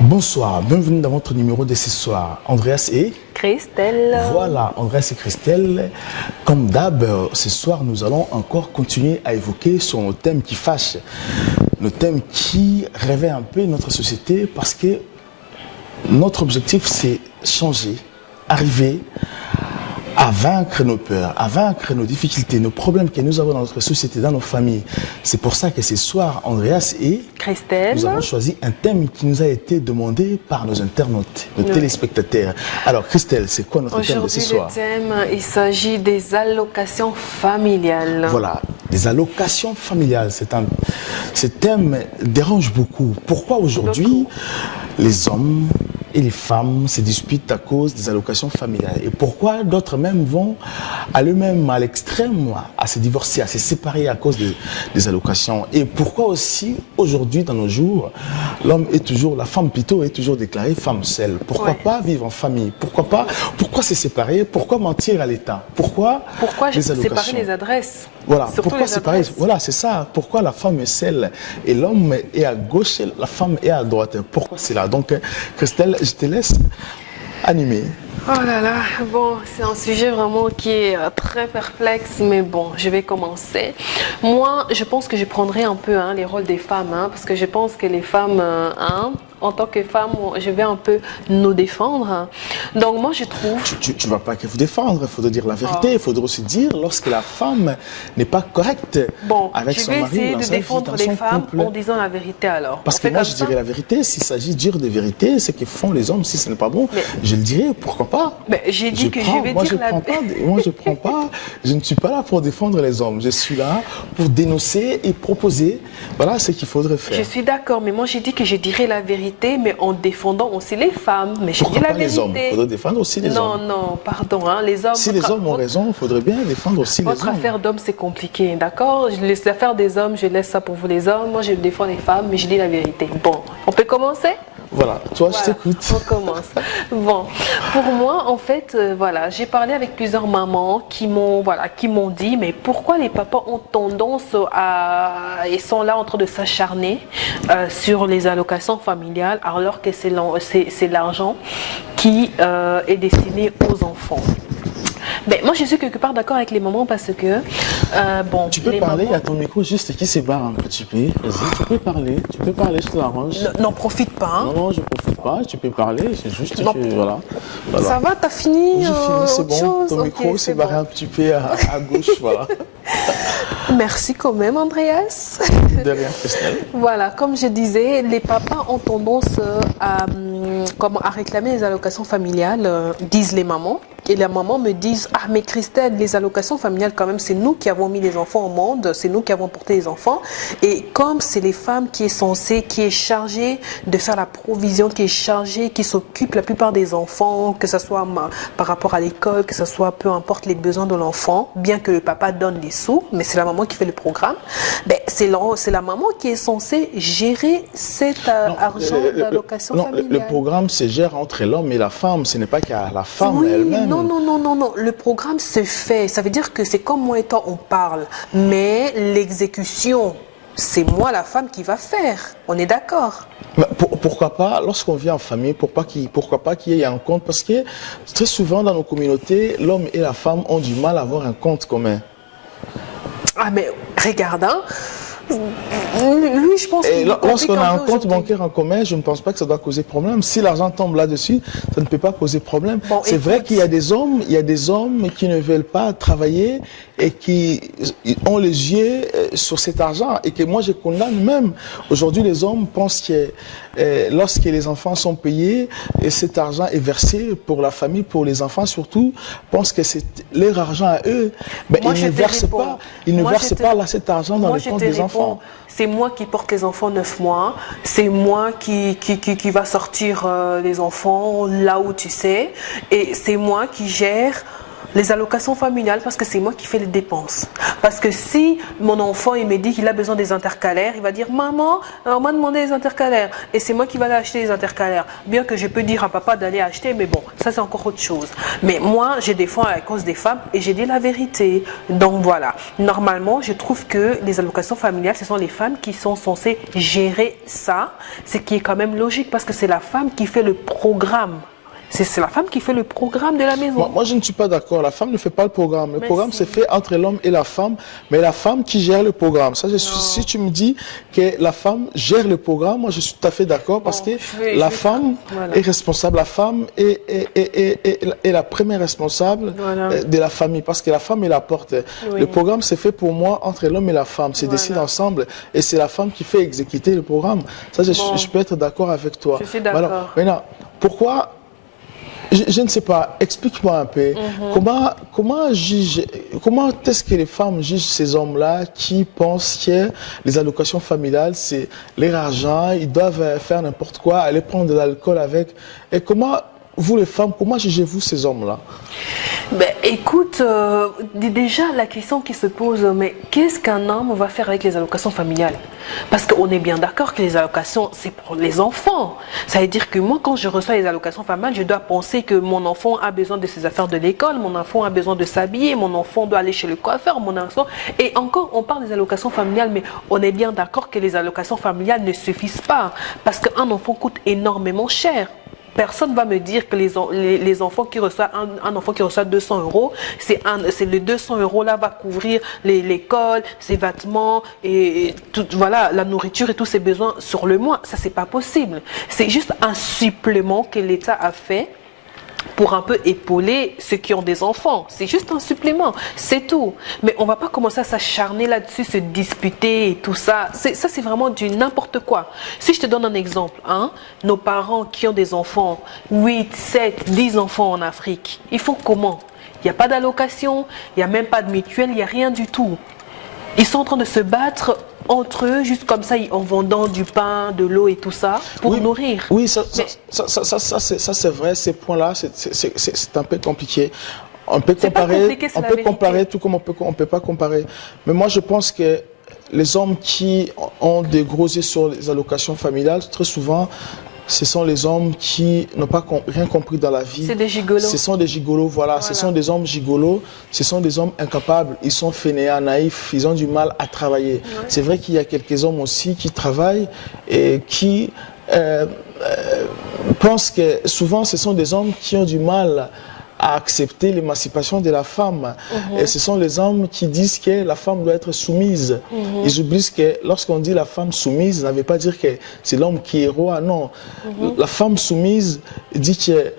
Bonsoir, bienvenue dans votre numéro de ce soir. Andreas et Christelle. Voilà, Andreas et Christelle. Comme d'hab, ce soir, nous allons encore continuer à évoquer sur nos thèmes qui fâchent, nos thèmes qui réveillent un peu notre société, parce que notre objectif, c'est changer, arriver à vaincre nos peurs, à vaincre nos difficultés, nos problèmes que nous avons dans notre société, dans nos familles. C'est pour ça que ce soir, Andreas et Christelle, nous avons choisi un thème qui nous a été demandé par nos internautes, nos téléspectateurs. Alors Christelle, c'est quoi notre thème de ce soir? Aujourd'hui, le thème, il s'agit des allocations familiales. Voilà, des allocations familiales. Ce thème dérange beaucoup. Pourquoi aujourd'hui les hommes et les femmes se disputent à cause des allocations familiales? Et pourquoi d'autres même vont aller même à l'extrême, à se divorcer, à se séparer à cause des allocations? Et pourquoi aussi, aujourd'hui, dans nos jours, l'homme est toujours, la femme plutôt, est toujours déclarée femme seule? Pourquoi pas vivre en famille? Pourquoi se séparer? Pourquoi mentir à l'État? Pourquoi les allocations? Séparer les adresses? Voilà, surtout pourquoi séparer? Voilà, c'est ça. Pourquoi la femme est seule et l'homme est à gauche et la femme est à droite? Pourquoi c'est là? Donc, Christelle, je te laisse animer. Oh là là, bon, c'est un sujet vraiment qui est très perplexe, mais bon, je vais commencer. Moi, je pense que je prendrai un peu les rôles des femmes, parce que je pense que les femmes, en tant que femmes, je vais un peu nous défendre. Donc moi, je trouve... Tu ne vas pas que vous défendre, il faudrait dire la vérité, il faudrait aussi dire lorsque la femme n'est pas correcte avec son mari. Je vais essayer de défendre les femmes en disant la vérité alors. Parce que moi, je dirais la vérité. S'il s'agit de dire des vérités, ce que font les hommes, si ce n'est pas bon, je le dirais, pourquoi pas? Mais j'ai dit que je vais dire la vérité. Moi, je ne prends pas, je ne suis pas là pour défendre les hommes. Je suis là pour dénoncer et proposer, voilà ce qu'il faudrait faire. Je suis d'accord, mais moi, j'ai dit que je dirais la vérité, mais en défendant aussi les femmes. Mais je dis la vérité. Les hommes? Il faudrait défendre aussi les hommes. Non, pardon, les hommes... Si les hommes ont raison, il faudrait bien défendre aussi les hommes. Votre affaire d'homme, c'est compliqué, d'accord? Les affaires des hommes, je laisse ça pour vous les hommes. Moi, je défends les femmes, mais je dis la vérité. Bon, on peut commencer? Voilà, toi, je t'écoute. On commence. Bon, pour moi, en fait, voilà, j'ai parlé avec plusieurs mamans qui m'ont dit, mais pourquoi les papas ont tendance ils sont là en train de s'acharner sur les allocations familiales alors que c'est l'argent qui est destiné aux enfants. Ben, moi, je suis quelque part d'accord avec les mamans parce que, bon... Tu peux parler, il y a ton micro juste qui se barre un petit peu. Vas-y, tu peux parler, je te l'arrange. N'en profite pas. Non, je ne profite pas, tu peux parler, c'est juste que, voilà. Ça va, t'as fini? J'ai fini, c'est bon, ton micro s'est barré un petit peu à gauche, voilà. Merci quand même, Andreas. De rien, Christelle. Voilà, comme je disais, les papas ont tendance à réclamer les allocations familiales, disent les mamans. Et les mamans me disent, ah mais Christelle, les allocations familiales quand même, c'est nous qui avons mis les enfants au monde, c'est nous qui avons porté les enfants. Et comme c'est les femmes qui est chargée de faire la provision, qui est chargée, qui s'occupe la plupart des enfants, que ce soit par rapport à l'école, que ce soit peu importe les besoins de l'enfant, bien que le papa donne les sous, mais c'est la maman qui fait le programme, ben, c'est la maman qui est censée gérer cet argent d'allocation familiale. Le programme se gère entre l'homme et la femme, ce n'est pas qu'à la femme elle-même. Non, le programme se fait, ça veut dire que c'est comme moi et toi on parle, mais l'exécution, c'est moi la femme qui va faire, on est d'accord? Pourquoi pas, lorsqu'on vit en famille, pourquoi pas qu'il y ait un compte? Parce que très souvent dans nos communautés, l'homme et la femme ont du mal à avoir un compte commun. Ah mais regarde, lui, je pense que lorsqu'on a un compte bancaire en commun, je ne pense pas que ça doit causer problème. Si l'argent tombe là-dessus, ça ne peut pas poser problème. Bon, c'est vrai qu'il y a des hommes, qui ne veulent pas travailler et qui ont les yeux sur cet argent et que moi je condamne même. Aujourd'hui, les hommes pensent que lorsque les enfants sont payés et cet argent est versé pour la famille, pour les enfants surtout, pensent que c'est leur argent à eux. Mais ils ne versent pas là cet argent dans le compte des enfants. C'est moi qui porte les enfants 9 mois, c'est moi qui va sortir les enfants là où tu sais, et c'est moi qui gère Les allocations familiales, parce que c'est moi qui fais les dépenses. Parce que si mon enfant il me dit qu'il a besoin des intercalaires, il va dire maman, on m'a demandé les intercalaires et c'est moi qui vais aller acheter les intercalaires. Bien que je peux dire à papa d'aller acheter, mais bon, ça c'est encore autre chose. Mais moi, je défends à cause des femmes et j'ai dit la vérité. Donc voilà, normalement, je trouve que les allocations familiales, ce sont les femmes qui sont censées gérer ça, ce qui est quand même logique parce que c'est la femme qui fait le programme. C'est la femme qui fait le programme de la maison. Moi, je ne suis pas d'accord. La femme ne fait pas le programme. Le programme se fait entre l'homme et la femme, mais la femme qui gère le programme. Ça, si tu me dis que la femme gère le programme, moi, je suis tout à fait d'accord parce que la femme est responsable. La femme est la première responsable de la famille parce que la femme est la porte. Le programme se fait pour moi entre l'homme et la femme. C'est décidé ensemble et c'est la femme qui fait exécuter le programme. Ça, je peux être d'accord avec toi. Je suis d'accord. Maintenant, pourquoi... Je ne sais pas, explique-moi un peu, comment est-ce que les femmes jugent ces hommes-là qui pensent que les allocations familiales, c'est leur argent, ils doivent faire n'importe quoi, aller prendre de l'alcool avec. Et comment, vous les femmes, comment jugez-vous ces hommes-là? Ben, écoute, déjà la question qui se pose, mais qu'est-ce qu'un homme va faire avec les allocations familiales? Parce qu'on est bien d'accord que les allocations, c'est pour les enfants. Ça veut dire que moi, quand je reçois les allocations familiales, je dois penser que mon enfant a besoin de ses affaires de l'école, mon enfant a besoin de s'habiller, mon enfant doit aller chez le coiffeur, mon enfant... Et encore, on parle des allocations familiales, mais on est bien d'accord que les allocations familiales ne suffisent pas. Parce qu'un enfant coûte énormément cher. Personne ne va me dire que les enfants qui reçoivent, un enfant qui reçoit 200 euros, c'est les 200 euros là va couvrir l'école, ses vêtements, et tout, voilà, la nourriture et tous ses besoins sur le mois. Ça, c'est pas possible. C'est juste un supplément que l'État a fait pour un peu épauler ceux qui ont des enfants. C'est juste un supplément, c'est tout. Mais on ne va pas commencer à s'acharner là-dessus, se disputer et tout ça. Ça, c'est vraiment du n'importe quoi. Si je te donne un exemple, hein, nos parents qui ont des enfants, 8, 7, 10 enfants en Afrique, ils font comment? Il n'y a pas d'allocation, il n'y a même pas de mutuelle, il n'y a rien du tout. Ils sont en train de se battre entre eux, juste comme ça, en vendant du pain, de l'eau et tout ça, pour nourrir. Oui, ça c'est vrai, ces points-là, c'est un peu compliqué. On peut comparer tout comme on ne peut pas comparer. Mais moi, je pense que les hommes qui ont des gros yeux sur les allocations familiales, très souvent, ce sont les hommes qui n'ont pas rien compris dans la vie. C'est des gigolos. Ce sont des gigolos, voilà. Ce sont des hommes gigolos, ce sont des hommes incapables. Ils sont fainéants, naïfs, ils ont du mal à travailler. Ouais. C'est vrai qu'il y a quelques hommes aussi qui travaillent et qui pensent que souvent ce sont des hommes qui ont du mal à accepter l'émancipation de la femme. Et ce sont les hommes qui disent que la femme doit être soumise. Ils oublient que lorsqu'on dit la femme soumise, ça ne veut pas dire que c'est l'homme qui est roi, non. La femme soumise dit que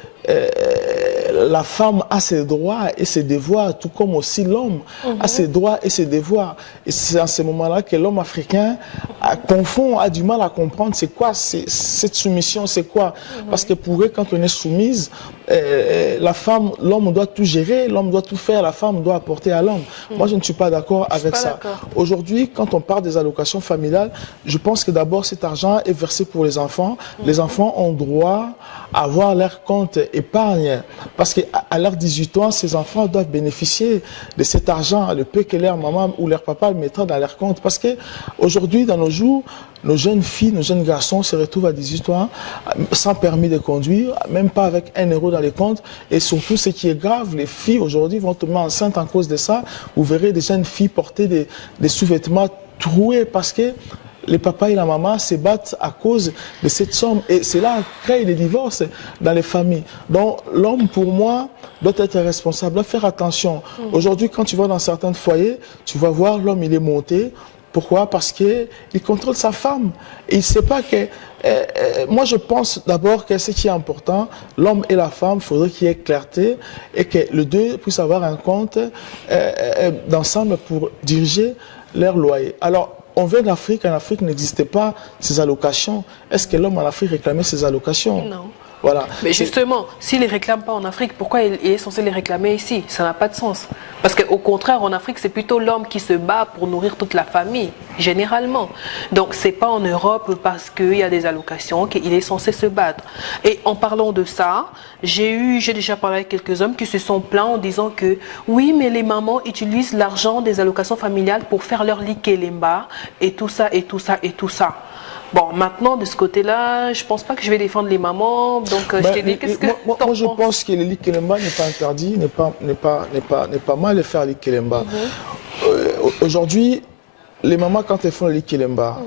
la femme a ses droits et ses devoirs, tout comme aussi l'homme a ses droits et ses devoirs. Et c'est à ce moment-là que l'homme africain a du mal à comprendre c'est quoi cette soumission, c'est quoi. Parce que pour eux, quand on est soumise, la femme, l'homme doit tout gérer, l'homme doit tout faire, la femme doit apporter à l'homme. Moi, je ne suis pas d'accord avec ça. Aujourd'hui, quand on parle des allocations familiales, je pense que d'abord, cet argent est versé pour les enfants. Les enfants ont droit à avoir leur compte épargne. Parce qu'à leurs 18 ans, ces enfants doivent bénéficier de cet argent, le peu que leur maman ou leur papa mettra dans leur compte. Parce qu'aujourd'hui, dans nos jours, nos jeunes filles, nos jeunes garçons se retrouvent à 18 ans sans permis de conduire, même pas avec 1 euro dans les comptes. Et surtout, ce qui est grave, les filles aujourd'hui vont tomber enceintes en cause de ça. Vous verrez des jeunes filles porter des sous-vêtements troués parce que les papas et la maman se battent à cause de cette somme. Et cela crée des divorces dans les familles. Donc l'homme, pour moi, doit être responsable, doit faire attention. Aujourd'hui, quand tu vas dans certains foyers, tu vas voir l'homme, il est monté. Pourquoi? Parce qu'il contrôle sa femme. Et il ne sait pas que... moi, je pense d'abord que ce qui est important, l'homme et la femme, il faudrait qu'il y ait clarté et que les deux puissent avoir un compte d'ensemble pour diriger leur loyer. Alors, on vient d'Afrique, en Afrique n'existait pas ces allocations. Est-ce que l'homme en Afrique réclamait ces allocations? Non. Voilà. Mais justement, s'il ne les réclame pas en Afrique, pourquoi il est censé les réclamer ici? Ça n'a pas de sens. Parce qu'au contraire, en Afrique, c'est plutôt l'homme qui se bat pour nourrir toute la famille, généralement. Donc, ce n'est pas en Europe parce qu'il y a des allocations qu'il est censé se battre. Et en parlant de ça, j'ai déjà parlé avec quelques hommes qui se sont plaints en disant que oui, mais les mamans utilisent l'argent des allocations familiales pour faire leur likelemba et tout ça, et tout ça, et tout ça. Bon, maintenant, de ce côté-là, je ne pense pas que je vais défendre les mamans. Donc, je t'ai dit, qu'est-ce que moi, je pense que le likelemba n'est pas interdit, n'est pas mal de faire le likelemba. Aujourd'hui, les mamans, quand elles font le likelemba,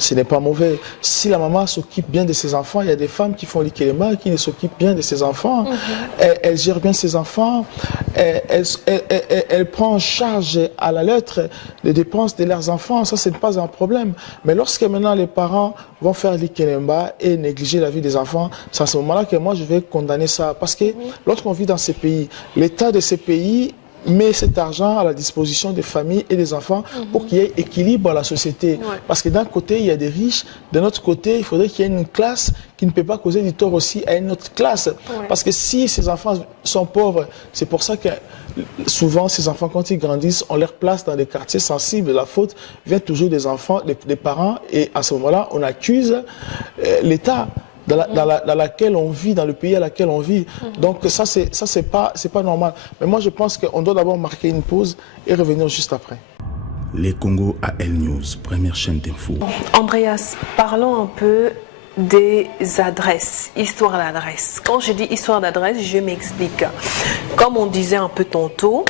ce n'est pas mauvais. Si la maman s'occupe bien de ses enfants, il y a des femmes qui font likelemba qui ne s'occupent bien de ses enfants. Elle gère bien ses enfants. Elle prend en charge à la lettre les dépenses de leurs enfants. Ça, ce n'est pas un problème. Mais lorsque maintenant les parents vont faire likelemba et négliger la vie des enfants, c'est à ce moment-là que moi, je vais condamner ça. Parce que lorsqu'on vit dans ces pays, l'État de ces pays met cet argent à la disposition des familles et des enfants pour qu'il y ait équilibre à la société. Parce que d'un côté, il y a des riches, de l'autre côté, il faudrait qu'il y ait une classe qui ne peut pas causer du tort aussi à une autre classe. Parce que si ces enfants sont pauvres, c'est pour ça que souvent, ces enfants, quand ils grandissent, on les place dans des quartiers sensibles. La faute vient toujours des enfants, des parents, et à ce moment-là, on accuse l'État dans laquelle on vit, dans le pays à laquelle on vit. Donc ça, c'est pas normal. Mais moi, je pense qu'on doit d'abord marquer une pause et revenir juste après. Les Congo AL News, première chaîne d'info. Andreas, parlons un peu des adresses, histoire d'adresse. Quand je dis histoire d'adresse, je m'explique. Comme on disait un peu tantôt,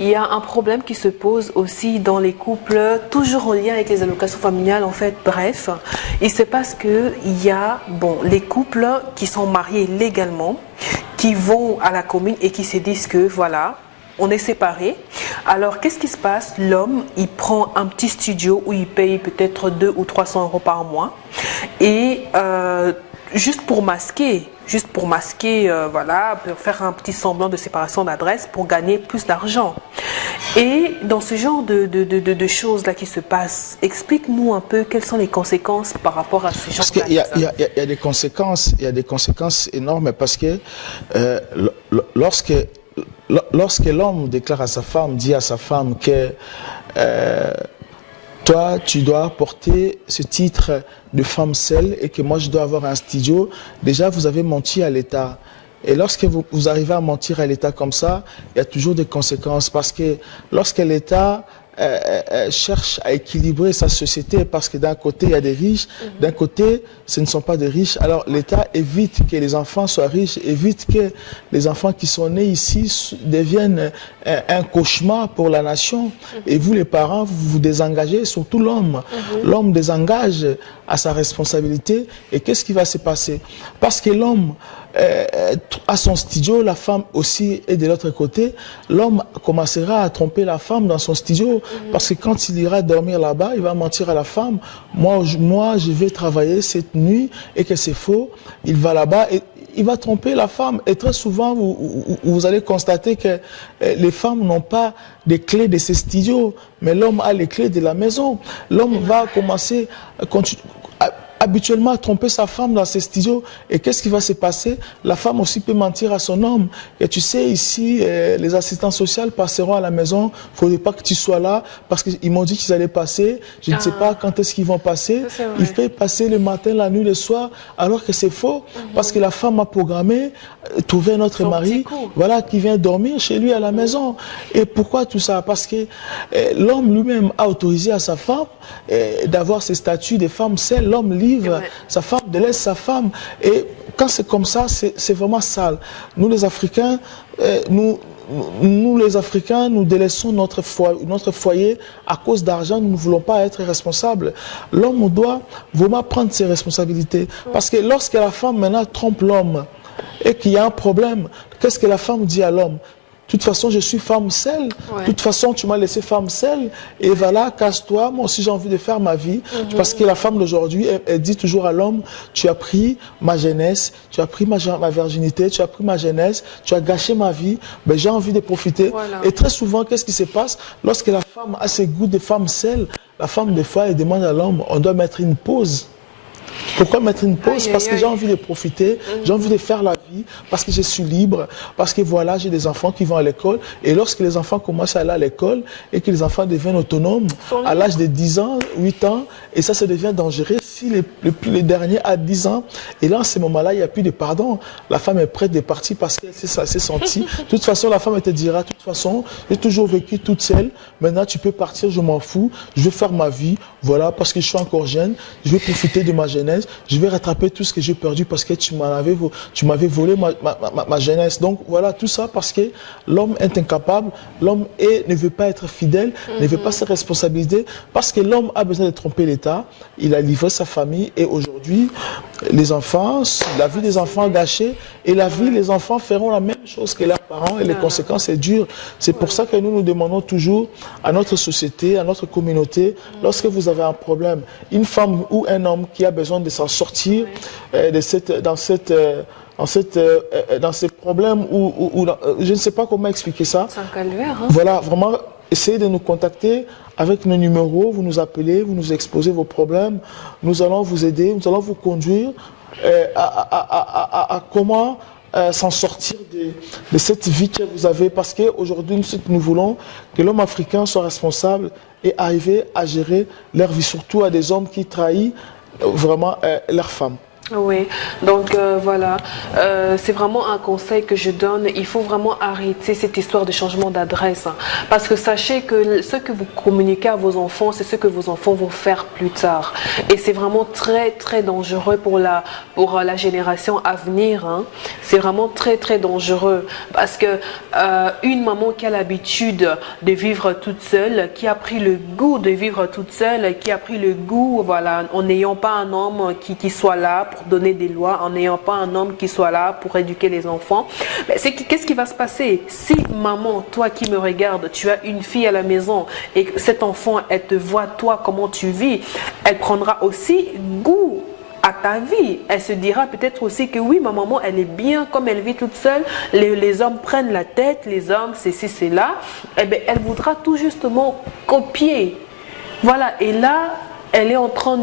il y a un problème qui se pose aussi dans les couples, toujours en lien avec les allocations familiales. En fait, bref, il se passe qu'il y a les couples qui sont mariés légalement, qui vont à la commune et qui se disent que voilà, on est séparés. Alors, qu'est-ce qui se passe? L'homme, il prend un petit studio où il paye peut-être 200 ou 300 euros par mois. Et juste pour masquer, voilà, pour faire un petit semblant de séparation d'adresse pour gagner plus d'argent. Et dans ce genre de choses-là qui se passent, explique-nous un peu quelles sont les conséquences par rapport à ce genre de choses. Parce qu'il y a des conséquences énormes parce que lorsque l'homme déclare à sa femme, dit à sa femme que toi, tu dois porter ce titre de femme seule et que moi, je dois avoir un studio, déjà, vous avez menti à l'État. Et lorsque vous arrivez à mentir à l'État comme ça, il y a toujours des conséquences parce que lorsque l'État cherche à équilibrer sa société parce que d'un côté, il y a des riches, d'un côté, ce ne sont pas des riches. Alors, l'État évite que les enfants soient riches, évite que les enfants qui sont nés ici deviennent un cauchemar pour la nation. Et vous, les parents, vous vous désengagez, surtout l'homme. L'homme désengage à sa responsabilité. Et qu'est-ce qui va se passer? Parce que l'homme à son studio, la femme aussi est de l'autre côté. L'homme commencera à tromper la femme dans son studio parce que quand il ira dormir là-bas, il va mentir à la femme. Moi, je vais travailler cette nuit et que c'est faux. Il va là-bas et il va tromper la femme. Et très souvent, vous allez constater que les femmes n'ont pas les clés de ces studios, mais l'homme a les clés de la maison. L'homme va commencer habituellement à tromper sa femme dans ses studios. Et qu'est-ce qui va se passer? La femme aussi peut mentir à son homme. Et tu sais, ici, les assistants sociaux passeront à la maison. Il ne faudrait pas que tu sois là parce qu'ils m'ont dit qu'ils allaient passer. Je ne sais pas quand est-ce qu'ils vont passer. Il fait passer le matin, la nuit, le soir, alors que c'est faux. Parce que la femme a programmé trouver un autre mari, voilà, qui vient dormir chez lui à la maison. Et pourquoi tout ça? Parce que l'homme lui-même a autorisé à sa femme d'avoir ce statut de femme seule. L'homme livre sa femme, délaisse sa femme. Et quand c'est comme ça, c'est vraiment sale. Nous les Africains, nous délaissons notre foyer à cause d'argent. Nous ne voulons pas être responsables. L'homme doit vraiment prendre ses responsabilités. Parce que lorsque la femme maintenant trompe l'homme et qu'il y a un problème, qu'est-ce que la femme dit à l'homme? De toute façon, je suis femme seule. De toute façon, tu m'as laissé femme seule. Et voilà, casse-toi. Moi aussi, j'ai envie de faire ma vie. Parce que la femme d'aujourd'hui, elle dit toujours à l'homme, tu as pris ma jeunesse, tu as pris ma virginité, tu as pris ma jeunesse, tu as gâché ma vie. Ben, j'ai envie de profiter. Et très souvent, qu'est-ce qui se passe? Lorsque la femme a ses goûts de femme seule, la femme, des fois, elle demande à l'homme, on doit mettre une pause. Pourquoi mettre une pause? Aïe, Parce aïe, que j'ai aïe. envie de profiter, j'ai envie de faire la vie, parce que je suis libre, parce que voilà, j'ai des enfants qui vont à l'école. Et lorsque les enfants commencent à aller à l'école et que les enfants deviennent autonomes à l'âge de 10 ans, 8 ans, et ça devient dangereux si les derniers à 10 ans. Et là, en ce moment-là, il n'y a plus de pardon. La femme est prête de partir parce qu'elle s'est sentie. De toute façon, la femme elle te dira, de toute façon, j'ai toujours vécu toute seule. Maintenant, tu peux partir, je m'en fous. Je vais faire ma vie. Voilà, parce que je suis encore jeune. Je vais profiter de ma jeunesse. Je vais rattraper tout ce que j'ai perdu parce que tu m'avais volé ma jeunesse. Donc, voilà, tout ça parce que l'homme est incapable. L'homme ne veut pas être fidèle, ne veut pas se responsabiliser parce que l'homme a besoin de tromper l'État. Il a livré sa famille et aujourd'hui, les enfants, la vie des enfants est gâchée et la vie, les enfants feront la même chose que leurs parents et les conséquences sont dures. C'est pour ça que nous demandons toujours à notre société, à notre communauté, lorsque vous avez un problème, une femme ou un homme qui a besoin de s'en sortir dans ces problèmes où je ne sais pas comment expliquer ça. C'est un calvaire. Hein? Voilà, vraiment, essayez de nous contacter avec nos numéros, vous nous appelez, vous nous exposez vos problèmes, nous allons vous aider, nous allons vous conduire à comment s'en sortir de cette vie que vous avez. Parce qu'aujourd'hui, nous voulons que l'homme africain soit responsable et arriver à gérer leur vie, surtout à des hommes qui trahissent vraiment leurs femmes. Oui, donc voilà, c'est vraiment un conseil que je donne. Il faut vraiment arrêter cette histoire de changement d'adresse. Hein, parce que sachez que ce que vous communiquez à vos enfants, c'est ce que vos enfants vont faire plus tard. Et c'est vraiment très, très dangereux pour la génération à venir. Hein. C'est vraiment très, très dangereux. Parce que une maman qui a l'habitude de vivre toute seule, qui a pris le goût de vivre toute seule, qui a pris le goût, voilà, en n'ayant pas un homme qui soit là pour donner des lois, en n'ayant pas un homme qui soit là pour éduquer les enfants, qu'est-ce qui va se passer? Si maman, toi qui me regardes, tu as une fille à la maison et que cet enfant, elle te voit toi comment tu vis, elle prendra aussi goût à ta vie. Elle se dira peut-être aussi que oui, ma maman, elle est bien comme elle vit toute seule, les hommes prennent la tête, les hommes, c'est ci, c'est là, eh bien, elle voudra tout justement copier. Voilà, et là, elle est en train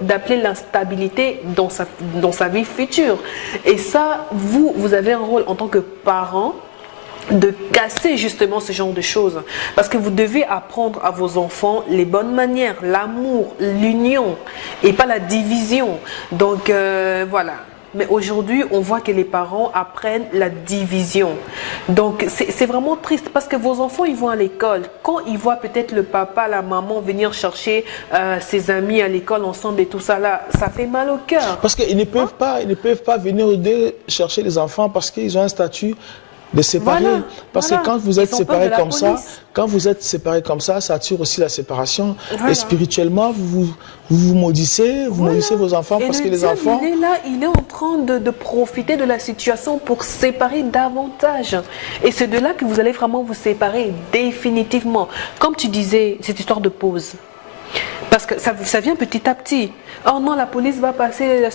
d'appeler l'instabilité dans sa vie future. Et ça, vous avez un rôle en tant que parent de casser justement ce genre de choses. Parce que vous devez apprendre à vos enfants les bonnes manières, l'amour, l'union et pas la division. Donc voilà. Mais aujourd'hui, on voit que les parents apprennent la division. Donc, c'est vraiment triste parce que vos enfants, ils vont à l'école. Quand ils voient peut-être le papa, la maman venir chercher ses amis à l'école ensemble et tout ça là, ça fait mal au cœur. Parce qu'ils ne peuvent pas venir chercher les enfants parce qu'ils ont un statut de séparer. Voilà, parce que quand vous êtes séparés comme ça, ça attire aussi la séparation. Voilà. Et spirituellement, vous maudissez, maudissez vos enfants et parce que le les diable, enfants... il est là, il est en train de profiter de la situation pour séparer davantage. Et c'est de là que vous allez vraiment vous séparer définitivement. Comme tu disais, cette histoire de pause. Parce que ça vient petit à petit. Oh non, la police va passer, les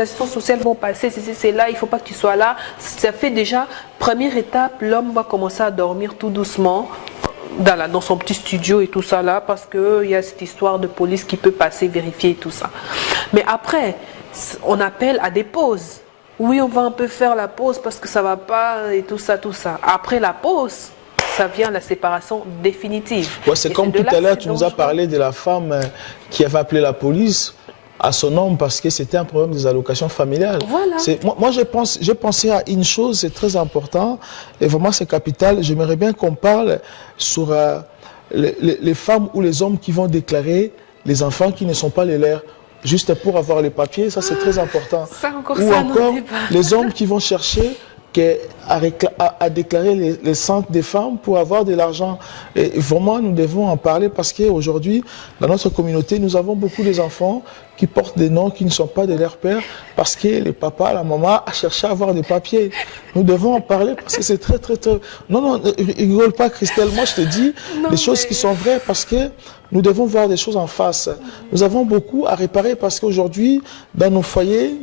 assistants sociaux vont passer, c'est là, il ne faut pas que tu sois là. Ça fait déjà, première étape, l'homme va commencer à dormir tout doucement dans son petit studio et tout ça là, parce qu'il y a cette histoire de police qui peut passer, vérifier et tout ça. Mais après, on appelle à des pauses. Oui, on va un peu faire la pause parce que ça ne va pas et tout ça, tout ça. Après la pause, ça vient la séparation définitive. Ouais, c'est comme tout à l'heure, tu nous as parlé de la femme qui avait appelé la police à son homme parce que c'était un problème des allocations familiales. Voilà. Moi, j'ai pensé à une chose, c'est très important, et vraiment c'est capital. J'aimerais bien qu'on parle sur les femmes ou les hommes qui vont déclarer les enfants qui ne sont pas les leurs, juste pour avoir les papiers, ça c'est très important. Ça, encore ou ça, encore non, les hommes qui vont chercher à déclarer les centres des femmes pour avoir de l'argent. Et vraiment, nous devons en parler parce qu'aujourd'hui, dans notre communauté, nous avons beaucoup d'enfants qui portent des noms qui ne sont pas de leur père parce que les papas, la maman a cherché à avoir des papiers. Nous devons en parler parce que c'est très, très, très... Non, rigole pas, Christelle. Moi, je te dis des choses qui sont vraies parce que nous devons voir des choses en face. Nous avons beaucoup à réparer parce qu'aujourd'hui, dans nos foyers,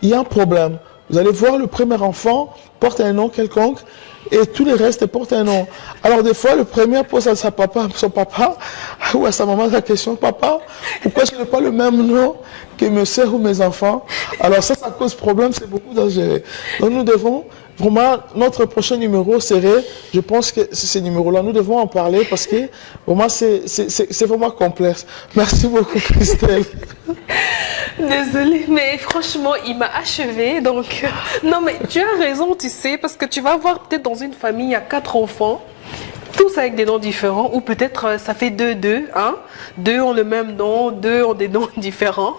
il y a un problème. Vous allez voir le premier enfant, porte un nom quelconque et tous les restes portent un nom. Alors des fois, le premier pose à son papa ou à sa maman la question, papa, pourquoi je n'ai pas le même nom que mes soeurs ou mes enfants? Alors ça cause problème, c'est beaucoup dangereux. Donc nous devons vraiment, notre prochain numéro serait, je pense que c'est ce numéro-là, nous devons en parler parce que vraiment c'est vraiment complexe. Merci beaucoup Christelle. Désolée, mais franchement, il m'a achevé. Donc, non, mais tu as raison, tu sais, parce que tu vas voir peut-être dans une famille, il y a 4 enfants, tous avec des noms différents, ou peut-être ça fait 2, hein. 2 ont le même nom, 2 ont des noms différents,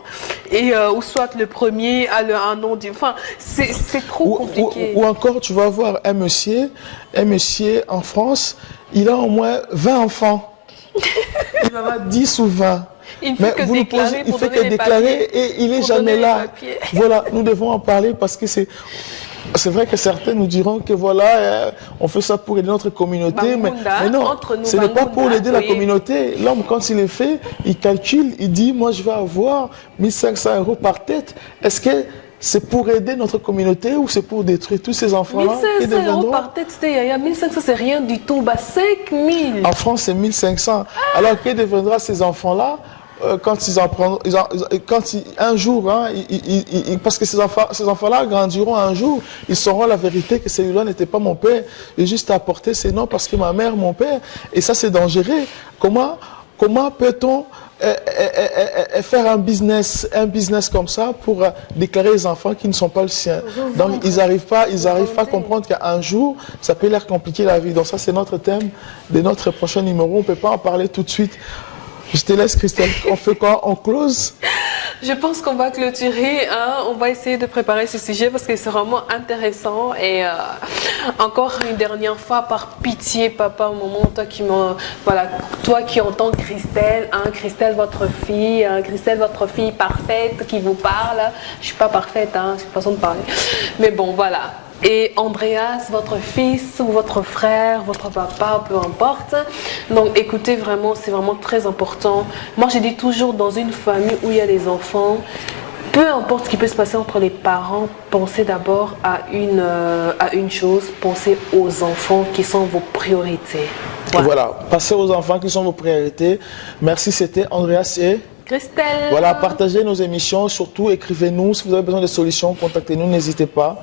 et ou soit le premier a un nom différent. Enfin, c'est trop compliqué. Ou encore, tu vas voir un monsieur en France, il a au moins 20 enfants. Il en a 10 ou 20. Il fait que déclarer il fait que déclarer et il n'est jamais là. Voilà, nous devons en parler parce que c'est vrai que certains nous diront que voilà, on fait ça pour aider notre communauté, mais non, ce n'est pas pour aider la communauté. L'homme, quand il est fait, il calcule, il dit, moi je vais avoir 1500 € par tête. Est-ce que c'est pour aider notre communauté ou c'est pour détruire tous ces enfants-là? 1500 € par tête, c'était il y a 1500, c'est rien du tout. 5000. En France, c'est 1500. Alors, que deviendra ces enfants-là quand ils en prendront, un jour, hein, parce que ces enfants-là grandiront un jour, ils sauront la vérité que celui-là n'était pas mon père, j'ai juste apporté ces noms parce que ma mère, mon père, et ça c'est dangereux. Comment peut-on faire un business comme ça pour déclarer les enfants qui ne sont pas le sien? Donc ils n'arrivent pas à comprendre qu'un jour, ça peut leur compliquer la vie. Donc ça c'est notre thème de notre prochain numéro, on ne peut pas en parler tout de suite. Je te laisse Christelle, on fait quoi? On close? Je pense qu'on va clôturer, hein. On va essayer de préparer ce sujet parce que c'est vraiment intéressant. Et encore une dernière fois, par pitié, papa, maman, toi qui entends Christelle, hein, Christelle, votre fille parfaite qui vous parle. Je suis pas parfaite, hein, c'est une façon de parler. Mais bon, voilà. Et Andreas, votre fils ou votre frère, votre papa, peu importe. Donc écoutez, vraiment, c'est vraiment très important. Moi, je dis toujours, dans une famille où il y a des enfants, peu importe ce qui peut se passer entre les parents, pensez d'abord à une chose, pensez aux enfants qui sont vos priorités. Voilà, passez aux enfants qui sont vos priorités. Merci, c'était Andreas et Christelle. Voilà, partagez nos émissions, surtout écrivez-nous. Si vous avez besoin de solutions, contactez-nous, n'hésitez pas.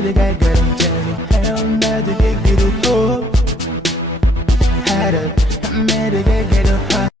The guy got him jazzing, hell, not the gig, get it up. Had a, made a guy